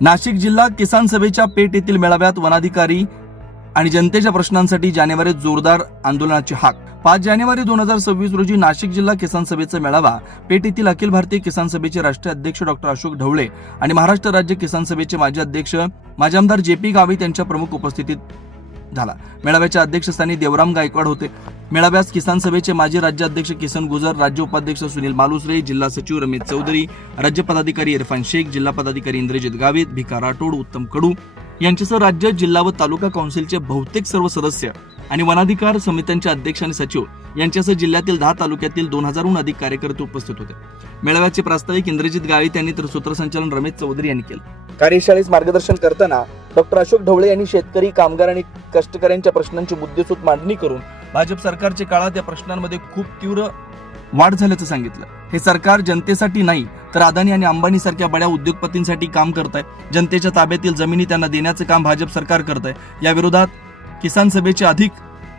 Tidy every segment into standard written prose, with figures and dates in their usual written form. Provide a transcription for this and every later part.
नाशिक जिल्हा किसान सभेच्या पेठ येथील मेळाव्यात वनाधिकारी आणि जनतेच्या प्रश्नांसाठी जानेवारीत जोरदार आंदोलनाची हाक। 5 जानेवारी 2026 रोजी नाशिक जिल्हा किसान सभेचा मेळावा पेठ येथील अखिल भारतीय किसान सभेचे राष्ट्रीय अध्यक्ष डॉक्टर अशोक ढवळे आणि महाराष्ट्र राज्य किसान सभेचे माजी अध्यक्ष माजी आमदार JP गावित यांच्या प्रमुख उपस्थितीत झाला। मेळाव्याच्या अध्यक्षस्थानी देवराम गायकवाड होते। मेळाव्यास किसान सभेचे माजी राज्याध्यक्ष किसन गुजर, राज्य उपाध्यक्ष सुनील मालुसरे, जिल्हा सचिव रमेश चौधरी, राज्य पदाधिकारी इरफान शेख, जिल्हा पदाधिकारी इंद्रजित गावित, भिका राठोड, उत्तम कडू यांच्यासह राज्य, जिल्हा व तालुका काउन्सिलचे बहुतेक सर्व सदस्य आणि वनाधिकार समित्यांचे अध्यक्ष आणि सचिव यांच्यासह जिल्ह्यातील 10 तालुक्यातील 2000हून अधिक कार्यकर्ते उपस्थित होते। मेळाव्याचे प्रास्ताविक इंद्रजित गावित यांनी तर सूत्रसंचालन रमेश चौधरी यांनी केले। कार्यशाळेस मार्गदर्शन करताना डॉक्टर अशोक ढवळे यांनी शेतकरी, कामगार आणि कष्टकऱ्यांच्या प्रश्नांची मुद्देसूद मांडणी करून भाजप सरकारच्या काळात या प्रश्नांमध्ये खूप तीव्र वाढ झाल्याचं सांगितलं। हे सरकार जनतेसाठी नाही तर अदानी आणि अंबानी सारख्या बड्या उद्योगपतींसाठी काम करत आहे। जनतेच्या ताब्यातील जमिनी त्यांना देण्याचं काम भाजप सरकार करत आहे। या विरोधात किसान सभेचे अधिक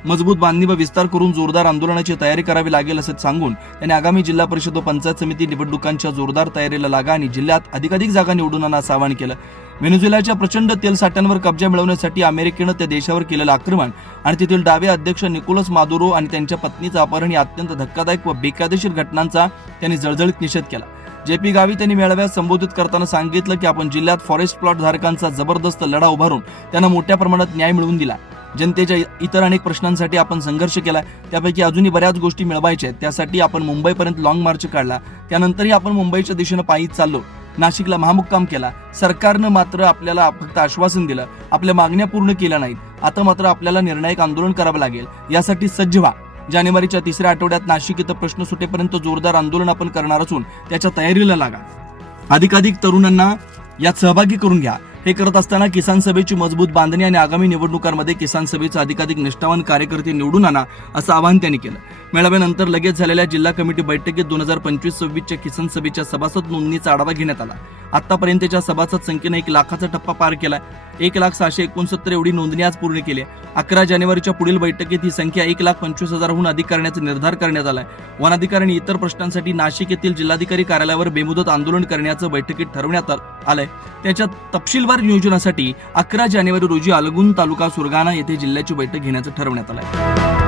मजबूत बांधणी व विस्तार करून जोरदार आंदोलनाची तयारी करावी लागेल असं सांगून त्यांनी आगामी जिल्हा परिषद व पंचायत समिती निवडणुकांच्या जोरदार तयारीला लागा आणि जिल्ह्यात अधिकाधिक जागा निवडून आणण्याचं आवाहन केलं। व्हेनेझुएलाच्या प्रचंड तेल साठ्यांवर कब्जा मिळवण्यासाठी अमेरिकेनं त्या देशावर केलेलं आक्रमण आणि तेथील डावे अध्यक्ष निकोलस मादुरो आणि त्यांच्या पत्नीचं अपहरण या अत्यंत धक्कादायक व बेकायदेशीर घटनांचा त्यांनी जळजळीत निषेध केला। JP गावित यांनी मेळाव्यात संबोधित करताना सांगितलं की आपण जिल्ह्यात फॉरेस्ट प्लॉट धारकांचा जबरदस्त लढा उभारून त्यांना मोठ्या प्रमाणात न्याय मिळवून दिला। जनतेच्या इतर अनेक प्रश्नांसाठी आपण संघर्ष केला, त्यापैकी अजूनही बऱ्याच गोष्टी मिळवायच्या आहेत। त्यासाठी आपण मुंबईपर्यंत लॉंग मार्च काढला, त्यानंतरही आपण मुंबईच्या दिशेने पायीच चाललो, नाशिकला महामुक्काम केला। सरकारनं मात्र आपल्याला फक्त आश्वासन दिलं, आपल्या मागण्या पूर्ण केल्या नाहीत। आता मात्र आपल्याला निर्णायक आंदोलन करावं लागेल, यासाठी सज्ज व्हा। जानेवारीच्या 3ऱ्या आठवड्यात नाशिक इथं प्रश्न सुटेपर्यंत जोरदार आंदोलन आपण करणार असून त्याच्या तयारीला लागा। अधिकाधिक तरुणांना यात सहभागी करून घ्या। हे करत असताना किसान सभेची मजबूत बांधणी आणि आगामी निवडणुकांमध्ये किसान सभेचे अधिकाधिक निष्ठावान कार्यकर्ते निवडून आणा असं आवाहन त्यांनी केलं। मेळाव्यानंतर लगेच झालेल्या जिल्हा कमिटी बैठकीत 2025-26च्या किसान सभेच्या सभासद नोंदणीचा आढावा घेण्यात आला। आतापर्यंतच्या सभासद संख्येने 1 लाखाचा टप्पा पार केलाय। 1,669,000 एवढी नोंदणी आज पूर्ण केली आहे। 11 जानेवारीच्या पुढील बैठकीत ही संख्या 1,25,000हून अधिक करण्याचा निर्धार करण्यात आलाय। वनाधिकार आणि इतर प्रश्नांसाठी नाशिक येथील जिल्हाधिकारी कार्यालयावर बेमुदत आंदोलन करण्याचं बैठकीत ठरवण्यात आलंय। त्याच्या तपशीलवार नियोजनासाठी 11 जानेवारी रोजी अलगुण तालुका सुरगाणा येथे जिल्ह्याची बैठक घेण्याचं ठरवण्यात आलंय।